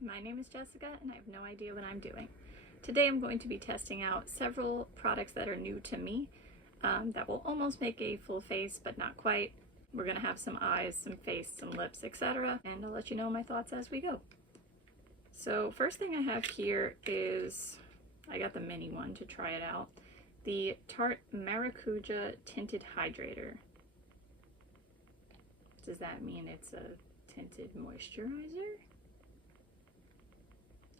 My name is Jessica and I have no idea what I'm doing. Today I'm going to be testing out several products that are new to me that will almost make a full face, but not quite. We're going to have some eyes, some face, some lips, etc. And I'll let you know my thoughts as we go. So first thing I have here is, I got the mini one to try it out, the Tarte Maracuja Tinted Hydrator. Does that mean it's a tinted moisturizer?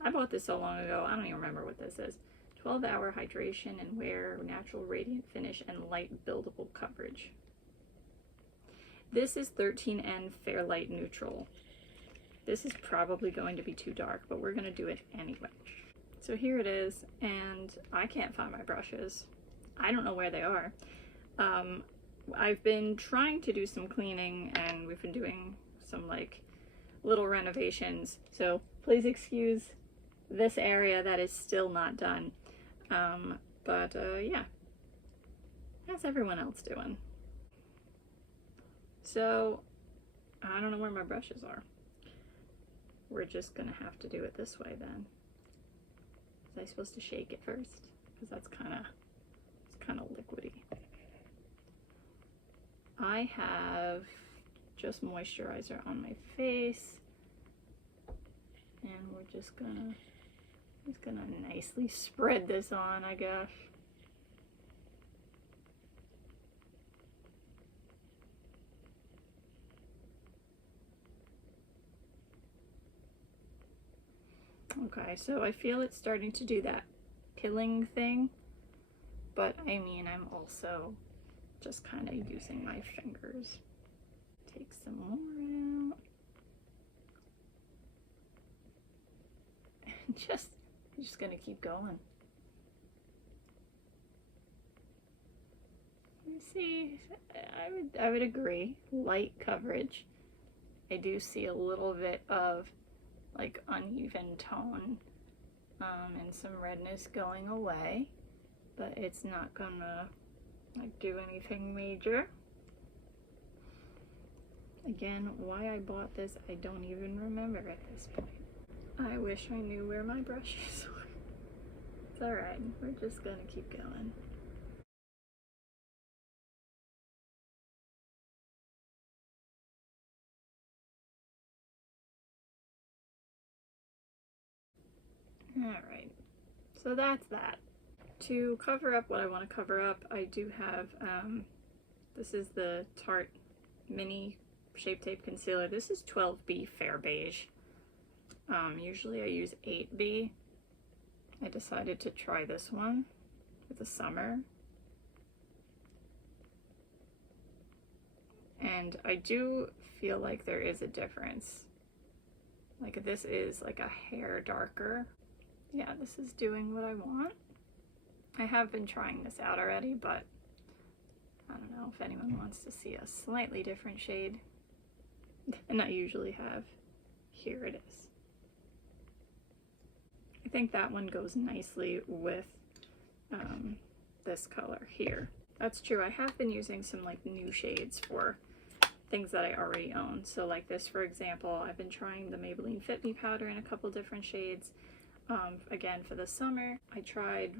I bought this so long ago, I don't even remember what this is. 12-hour hydration and wear, natural radiant finish, and light buildable coverage. This is 13N Fair Light Neutral. This is probably going to be too dark, but we're going to do it anyway. So here it is, and I can't find my brushes. I don't know where they are. I've been trying to do some cleaning, and we've been doing some like little renovations, so please excuse this area that is still not done. Yeah, how's everyone else doing? So I don't know where my brushes are. We're just gonna have to do it this way then. Was I supposed to shake it first? Because that's kind of liquidy. I have just moisturizer on my face, and we're just gonna nicely spread this on, I guess. Okay, so I feel it's starting to do that pilling thing, but I mean, I'm also just kind of using my fingers. Take some more out. And I'm just gonna keep going. You see, I would agree. Light coverage. I do see a little bit of like uneven tone and some redness going away, but it's not gonna like do anything major. Again, why I bought this, I don't even remember at this point. I wish I knew where my brushes were. It's alright, we're just gonna keep going. Alright, so that's that. To cover up what I want to cover up, I do have, this is the Tarte Mini Shape Tape Concealer. This is 12B Fair Beige. Usually I use 8B. I decided to try this one for the summer. And I do feel like there is a difference. Like this is like a hair darker. Yeah, this is doing what I want. I have been trying this out already, but I don't know if anyone wants to see a slightly different shade than I usually have. Here it is. I think that one goes nicely with this color here. That's true. I have been using some like new shades for things that I already own. So like this, for example, I've been trying the Maybelline Fit Me powder in a couple different shades. Again, for the summer, I tried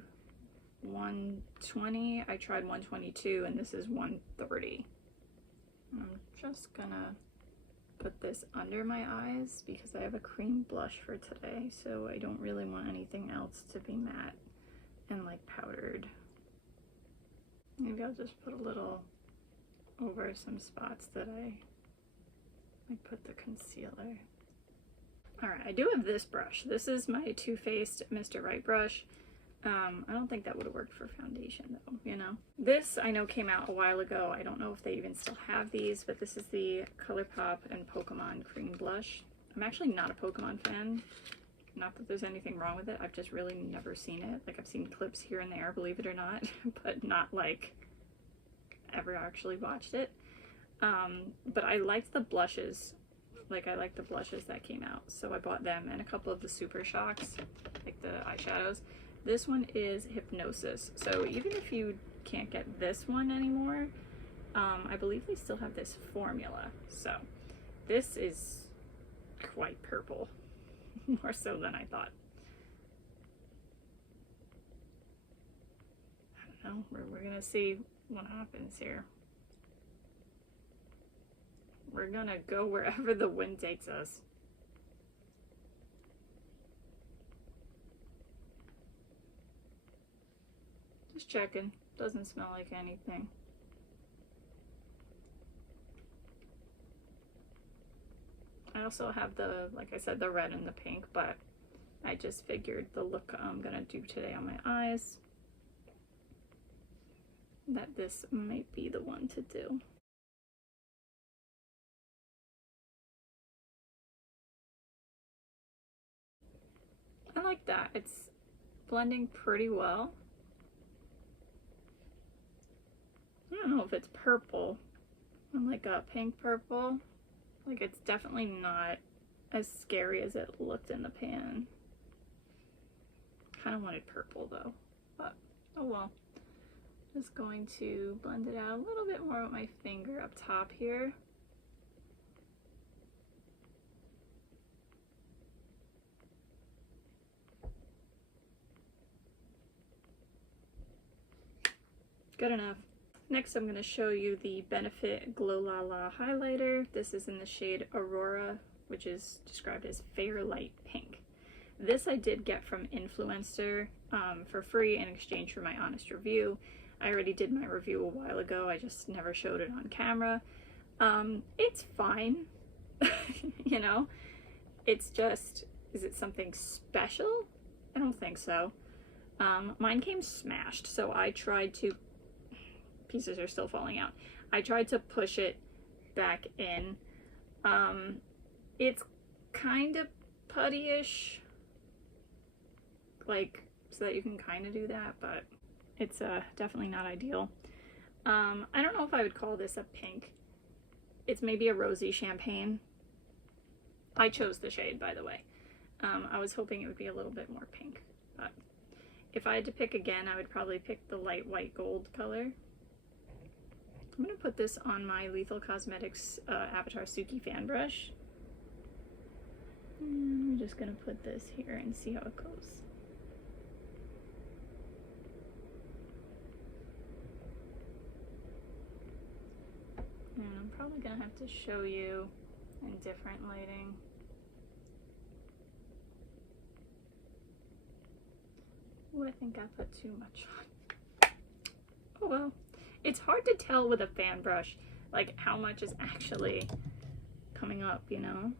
120, I tried 122, and this is 130. I'm just gonna put this under my eyes because I have a cream blush for today, so I don't really want anything else to be matte and like powdered. Maybe I'll just put a little over some spots that I put the concealer. Alright, I do have this brush. This is my Too Faced Mr. Right brush. I don't think that would have worked for foundation though, you know. This I know came out a while ago. I don't know if they even still have these, but this is the Colourpop and Pokemon Cream Blush. I'm actually not a Pokemon fan. Not that there's anything wrong with it. I've just really never seen it. Like I've seen clips here and there, believe it or not, but not like ever actually watched it. But I liked the blushes. Like I like the blushes that came out, so I bought them and a couple of the Super Shocks, like the eyeshadows. This one is Hypnosis, so even if you can't get this one anymore, I believe they still have this formula. So this is quite purple. more so than I thought. I don't know, we're gonna see what happens here. We're gonna go wherever the wind takes us. Just checking. Doesn't smell like anything. I also have the, like I said, the red and the pink, but I just figured the look I'm gonna do today on my eyes, that this might be the one to do. I like that. It's blending pretty well. I don't know if it's purple. I'm like a pink purple. Like, it's definitely not as scary as it looked in the pan. Kind of wanted purple though, but oh well. Just going to blend it out a little bit more with my finger up top here. Good enough. Next, I'm going to show you the Benefit Glow La La highlighter. This is in the shade Aurora, which is described as fair light pink. This I did get from Influencer for free in exchange for my honest review. I already did my review a while ago. I just never showed it on camera. It's fine. You know, it's just, is it something special? I don't think so. Mine came smashed, so I tried to, pieces are still falling out. I tried to push it back in. It's kind of putty-ish, like, so that you can kind of do that, but it's definitely not ideal. I don't know if I would call this a pink. It's maybe a rosy champagne. I chose the shade, by the way. I was hoping it would be a little bit more pink, but if I had to pick again, I would probably pick the light white gold color. I'm going to put this on my Lethal Cosmetics Avatar Suki fan brush. And I'm just going to put this here and see how it goes. And I'm probably going to have to show you in different lighting. Oh, I think I put too much on. Oh well. It's hard to tell with a fan brush, like, how much is actually coming up, you know?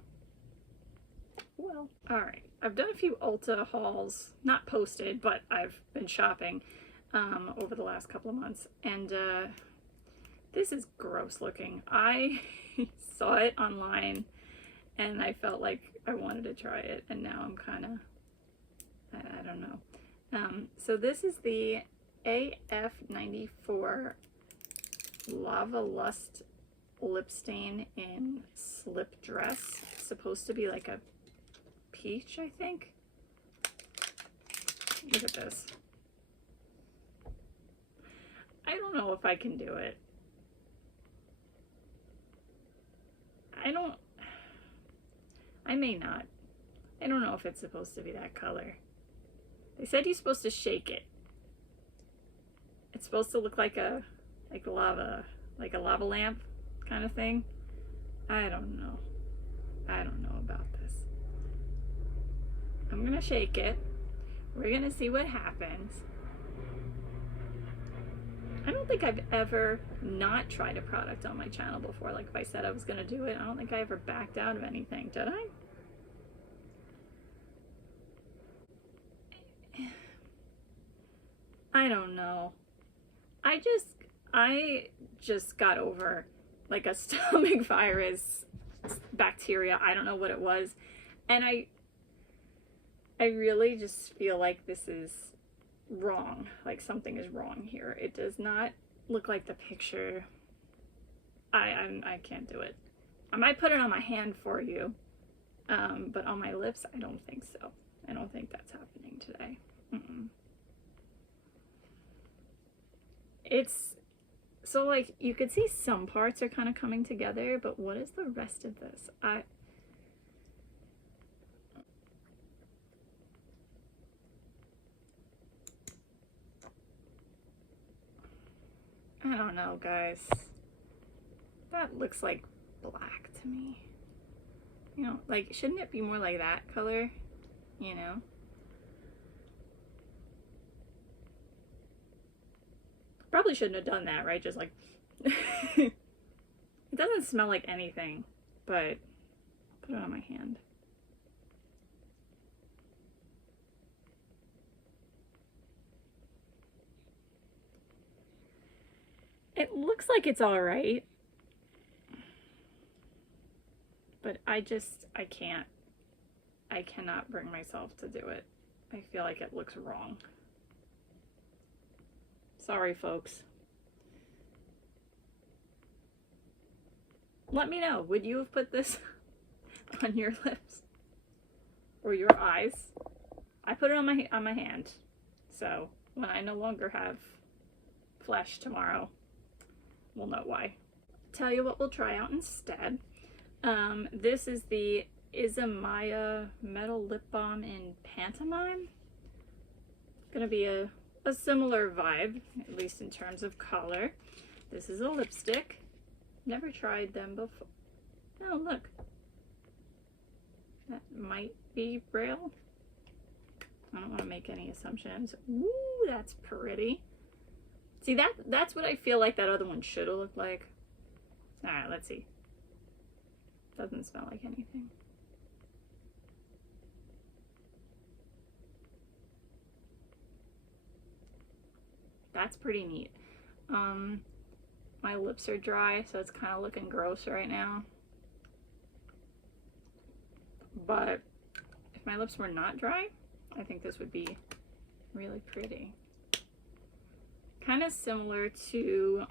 Well, alright. I've done a few Ulta hauls, not posted, but I've been shopping over the last couple of months, and this is gross looking. I saw it online, and I felt like I wanted to try it, and now I'm kind of, I don't know. So this is the AF94 Lava Lust lip stain in Slip Dress. It's supposed to be like a peach, I think. Look at this. I don't know if I can do it. I may not. I don't know if it's supposed to be that color. They said you're supposed to shake it. It's supposed to look like a lava lamp kind of thing. I don't know. I don't know about this. I'm gonna shake it. We're gonna see what happens. I don't think I've ever not tried a product on my channel before. Like, if I said I was gonna do it, I don't think I ever backed out of anything, did I? I don't know. I just got over like a stomach virus bacteria. I don't know what it was. And I really just feel like this is wrong. Like, something is wrong here. It does not look like the picture. I can't do it. I might put it on my hand for you. But on my lips, I don't think so. I don't think that's happening today. It's so, like, you could see some parts are kind of coming together, but what is the rest of this? don't know, guys. That looks like black to me. You know, like, shouldn't it be more like that color? You know? Probably shouldn't have done that, right? Just like... It doesn't smell like anything, but put it on my hand. It looks like it's all right, but I cannot bring myself to do it. I feel like it looks wrong. Sorry, folks. Let me know, would you have put this on your lips or your eyes? I put it on my hand, so when I no longer have flesh tomorrow, we'll know why. Tell you what we'll try out instead. This is the Isamaya Metal Lip Balm in Pantomime. Gonna be a similar vibe, at least in terms of color. This is a lipstick. Never tried them before. Oh, look. That might be Braille. I don't want to make any assumptions. Ooh, that's pretty. See, that's what I feel like that other one should have looked like. Alright, let's see. Doesn't smell like anything. That's pretty neat. My lips are dry, so it's kind of looking gross right now. But if my lips were not dry, I think this would be really pretty. Kind of similar to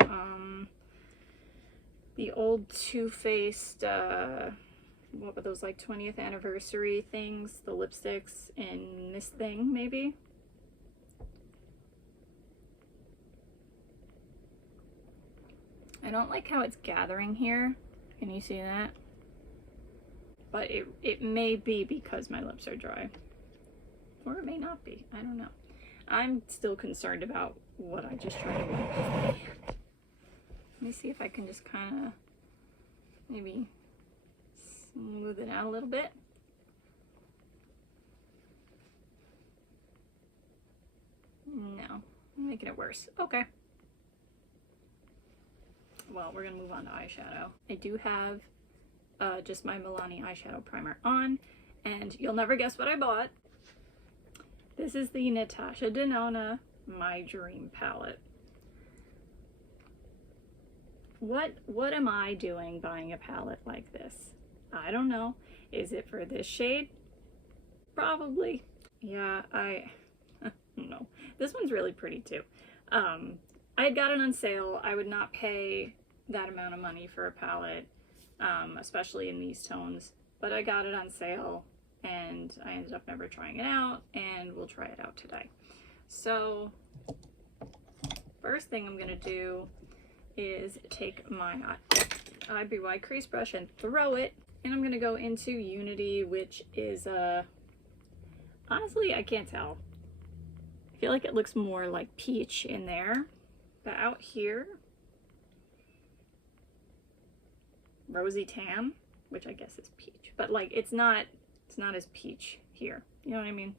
the old Too Faced, what were those, like 20th anniversary things, the lipsticks in This Thing, maybe? I don't like how it's gathering here. Can you see that? But it may be because my lips are dry. Or it may not be. I don't know. I'm still concerned about what I just tried to do. Let me see if I can just kind of maybe smooth it out a little bit. No, I'm making it worse. Okay. Well, we're gonna move on to eyeshadow. I do have just my Milani eyeshadow primer on, and you'll never guess what I bought. This is the Natasha Denona My Dream palette. What am I doing buying a palette like this? I don't know. Is it for this shade? Probably. Yeah, I don't know. This one's really pretty too. I had got it on sale. I would not pay that amount of money for a palette, especially in these tones, but I got it on sale and I ended up never trying it out, and we'll try it out today. So first thing I'm gonna do is take my IBY crease brush and throw it, and I'm gonna go into Unity, which is honestly, I can't tell. I feel like it looks more like peach in there, but out here, rosy tan, which I guess is peach, but like it's not as peach here. You know what I mean?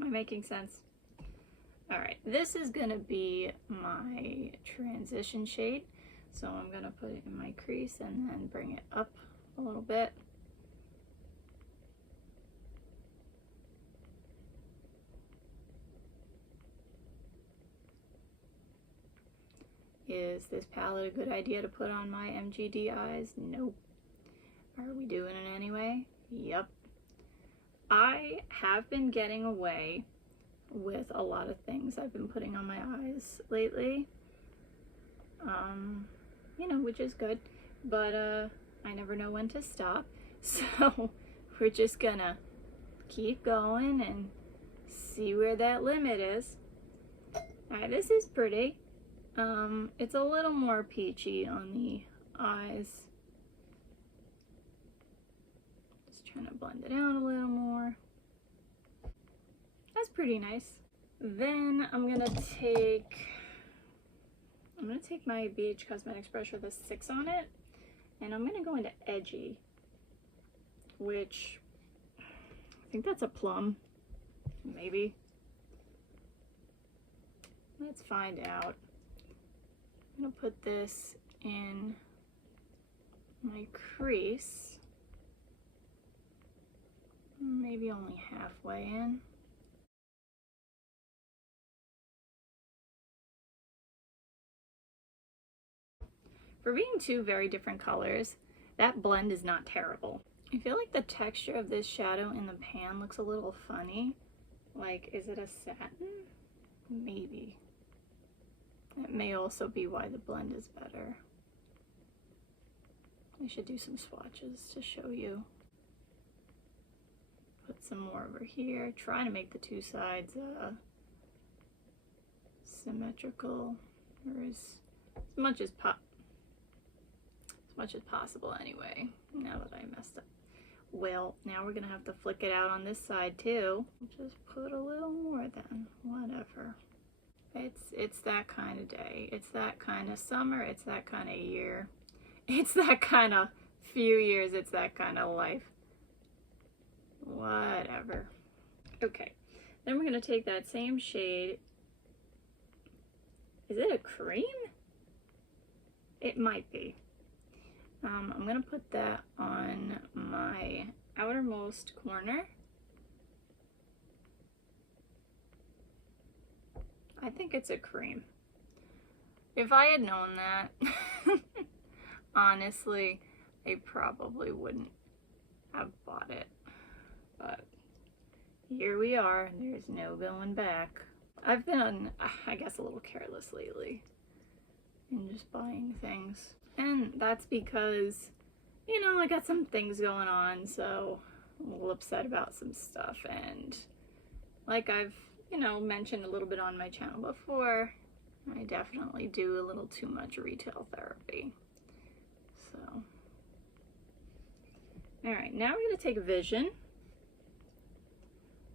Am I making sense? All right, this is gonna be my transition shade. So I'm gonna put it in my crease and then bring it up a little bit. Is this palette a good idea to put on my MGD eyes? Nope. Are we doing it anyway? Yep. I have been getting away with a lot of things I've been putting on my eyes lately. You know, which is good, but I never know when to stop. So we're just gonna keep going and see where that limit is. Alright, this is pretty. It's a little more peachy on the eyes. Just trying to blend it out a little more. That's pretty nice. Then I'm gonna take, I'm going to take my Beige Cosmetics brush with a 6 on it, and I'm going to go into Edgy, which I think that's a plum, maybe. Let's find out. I'm going to put this in my crease, maybe only halfway in. For being two very different colors, that blend is not terrible. I feel like the texture of this shadow in the pan looks a little funny. Like, is it a satin? Maybe. It may also be why the blend is better. I should do some swatches to show you. Put some more over here. Try to make the two sides symmetrical, or as much as possible anyway, now that I messed up. Well, now we're gonna have to flick it out on this side too. Just put a little more then, whatever. It's that kind of day. It's that kind of summer. It's that kind of year. It's that kind of few years. It's that kind of life. Whatever. Okay, then we're gonna take that same shade. Is it a cream? It might be. I'm gonna put that on my outermost corner. I think it's a cream. If I had known that, honestly, I probably wouldn't have bought it. But here we are, there's no going back. I've been, I guess, a little careless lately in just buying things. And that's because, you know, I got some things going on, so I'm a little upset about some stuff. And like I've, you know, mentioned a little bit on my channel before, I definitely do a little too much retail therapy. So, all right, now we're going to take Vision.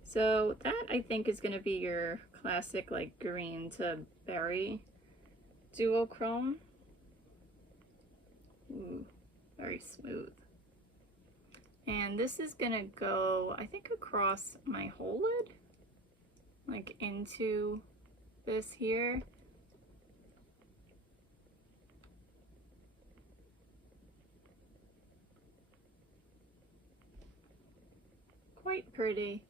So that, I think, is going to be your classic, like, green to berry duochrome. Ooh, very smooth. And this is going to go, I think, across my whole lid, like into this here. Quite pretty.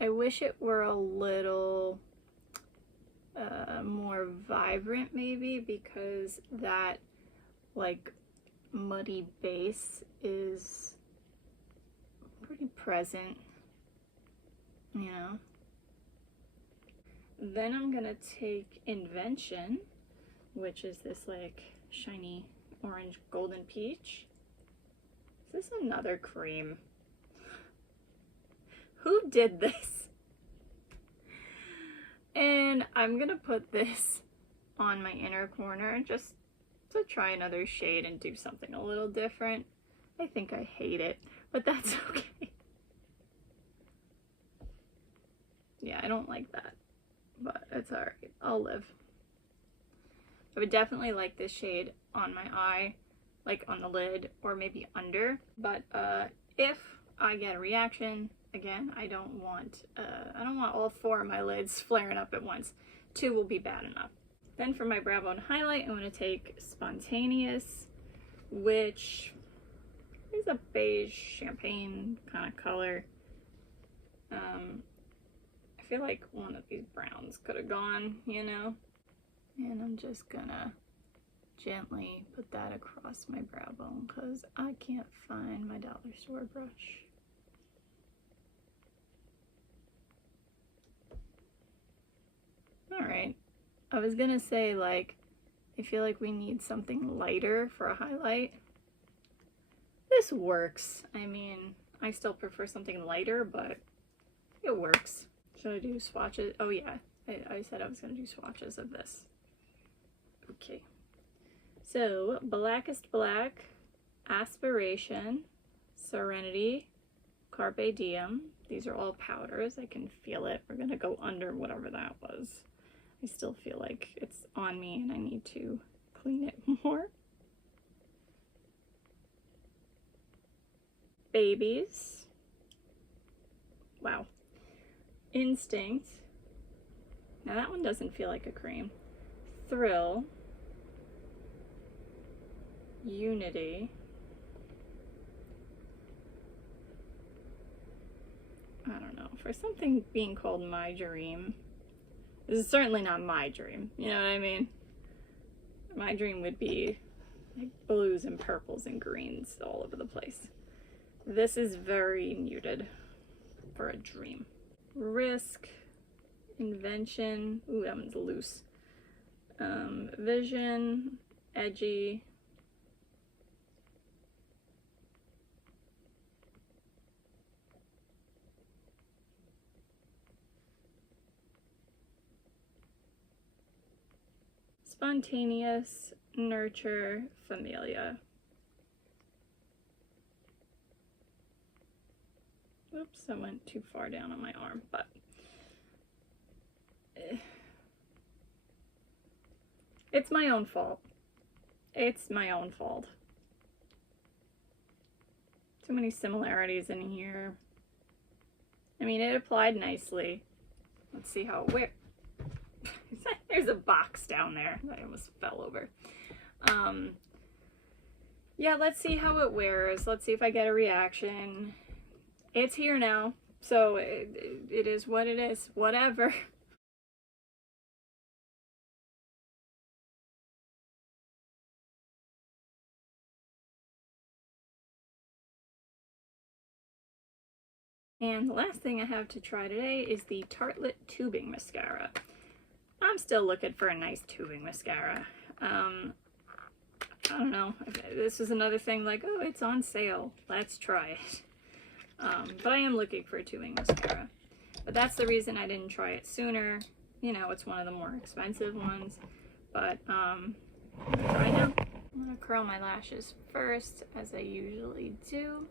I wish it were a little more vibrant maybe, because that like muddy base is pretty present, you know. Then I'm gonna take Invention, which is this like shiny orange golden peach. Is this another cream? Who did this? And I'm gonna put this on my inner corner just to try another shade and do something a little different. I think I hate it, but that's okay. Yeah, I don't like that, but it's alright. I'll live. I would definitely like this shade on my eye, like on the lid or maybe under, but if I get a reaction, again, I don't want all 4 of my lids flaring up at once. 2 will be bad enough. Then for my brow bone highlight, I'm going to take Spontaneous, which is a beige champagne kind of color. I feel like one of these browns could have gone, you know? And I'm just gonna gently put that across my brow bone because I can't find my dollar store brush. Alright, I was gonna say, like, I feel like we need something lighter for a highlight. This works. I mean, I still prefer something lighter, but it works. Should I do swatches? Oh yeah, I said I was gonna do swatches of this. Okay. So, Blackest Black, Aspiration, Serenity, Carpe Diem. These are all powders. I can feel it. We're gonna go under whatever that was. I still feel like it's on me and I need to clean it more. Babies. Wow. Instinct. Now that one doesn't feel like a cream. Thrill. Unity. I don't know. For something being called My Dream, this is certainly not my dream. You know what I mean? My dream would be like blues and purples and greens all over the place. This is very muted for a dream. Risk. Invention. Ooh, that one's loose. Vision. Edgy. Spontaneous. Nurture. Familia. Oops, I went too far down on my arm, but it's my own fault. It's my own fault. Too many similarities in here. I mean, it applied nicely. Let's see how it wears. There's a box down there. I almost fell over. Yeah, let's see how it wears. Let's see if I get a reaction. It's here now, so it is what it is. Whatever. And the last thing I have to try today is the Tartelette tubing mascara. I'm still looking for a nice tubing mascara. I don't know. This is another thing like, oh, it's on sale. Let's try it. But I am looking for a tubing mascara. But that's the reason I didn't try it sooner. You know, it's one of the more expensive ones. But I'm gonna try now. I'm gonna curl my lashes first, as I usually do.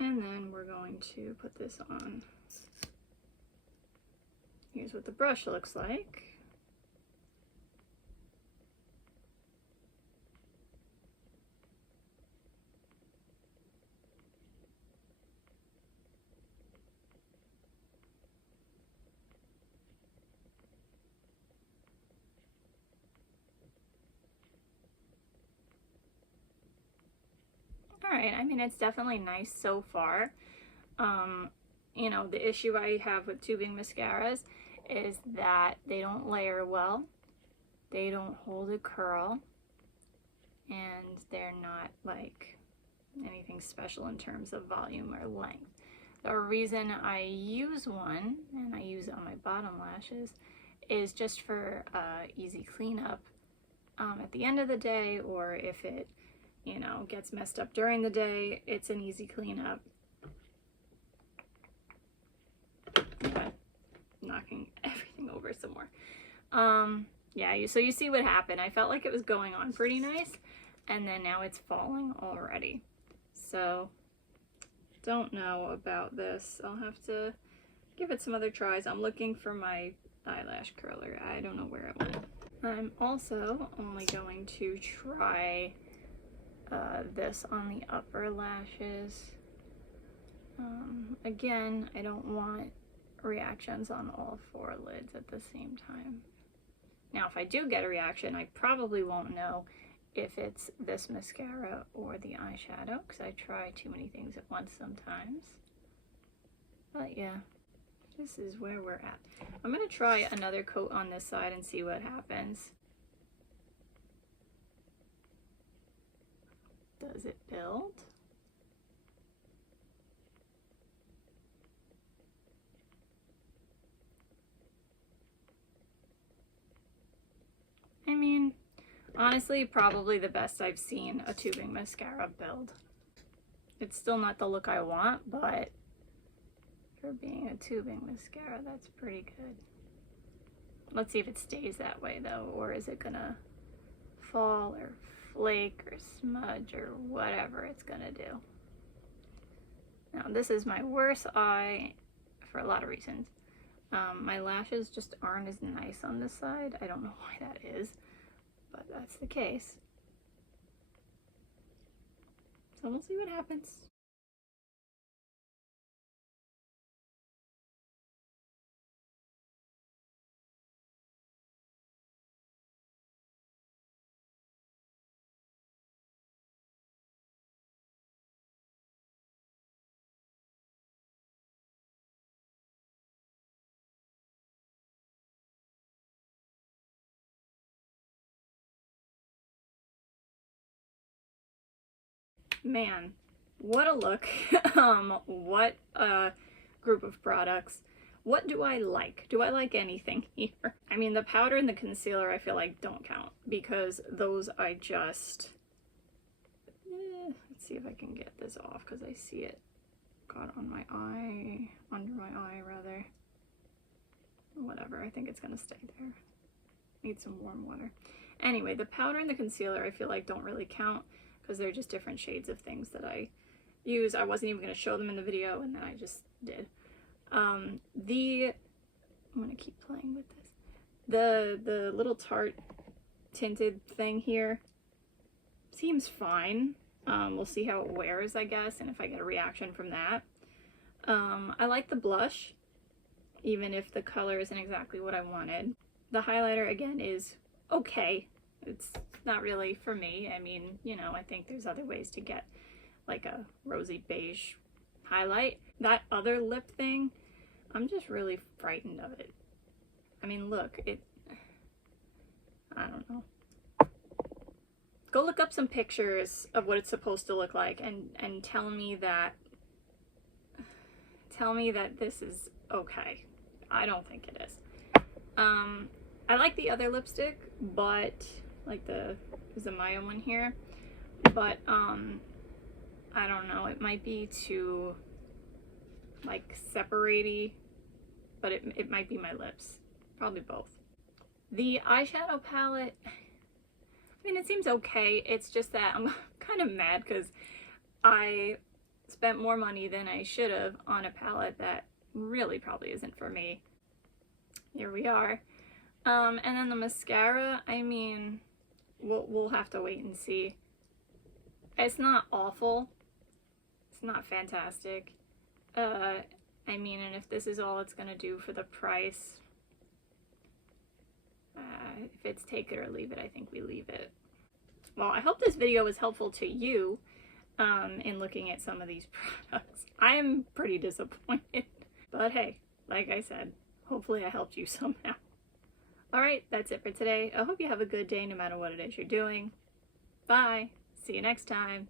And then we're going to put this on. Here's what the brush looks like. Alright, I mean, it's definitely nice so far. You know, the issue I have with tubing mascaras is that they don't layer well, they don't hold a curl, and they're not like anything special in terms of volume or length. The reason I use one, and I use it on my bottom lashes, is just for easy cleanup at the end of the day, or if it, you know, gets messed up during the day, it's an easy cleanup. Knocking everything over some more. Yeah, so you see what happened. I felt like it was going on pretty nice, and then now it's falling already. So, don't know about this. I'll have to give it some other tries. I'm looking for my eyelash curler. I don't know where it went. I'm also only going to try this on the upper lashes. Again, I don't want reactions on all four lids at the same time. Now, if I do get a reaction, I probably won't know if it's this mascara or the eyeshadow, because I try too many things at once sometimes. But yeah, this is where we're at. I'm going to try another coat on this side and see what happens. Does it build? I mean, honestly, probably the best I've seen a tubing mascara build. It's still not the look I want, but for being a tubing mascara, that's pretty good. Let's see if it stays that way though, or is it gonna fall or flake or smudge or whatever it's gonna do. Now, this is my worst eye for a lot of reasons. My lashes just aren't as nice on this side. I don't know why that is, but that's the case. So we'll see what happens. Man, what a look. What a group of products. What do I like? Do I like anything here? I mean, the powder and the concealer I feel like don't count because those I just... let's see if I can get this off because I see it got on my eye, under my eye rather. Whatever, I think it's gonna stay there. Need some warm water. Anyway, the powder and the concealer I feel like don't really count because they're just different shades of things that I use. I wasn't even going to show them in the video, and then I just did. I'm going to keep playing with this. The little Tarte tinted thing here seems fine. We'll see how it wears, I guess, and if I get a reaction from that. I like the blush, even if the color isn't exactly what I wanted. The highlighter, again, is okay. It's not really for me. I mean, you know, I think there's other ways to get like a rosy beige highlight. That other lip thing, I'm just really frightened of it. I mean, look, I don't know. Go look up some pictures of what it's supposed to look like and tell me that this is okay. I don't think it is. I like the other lipstick, but like the Isamaya one here, but I don't know, it might be too like separate-y, but it might be my lips, probably both. The eyeshadow palette, I mean, it seems okay. It's just that I'm kind of mad because I spent more money than I should have on a palette that really probably isn't for me. Here we are. And then the mascara, I mean, we'll have to wait and see. It's not awful. It's not fantastic. I mean, and if this is all it's gonna do for the price, if it's take it or leave it, I think we leave it. Well, I hope this video was helpful to you in looking at some of these products. I am pretty disappointed, but hey, like I said, hopefully I helped you somehow. Alright, that's it for today. I hope you have a good day no matter what it is you're doing. Bye. See you next time.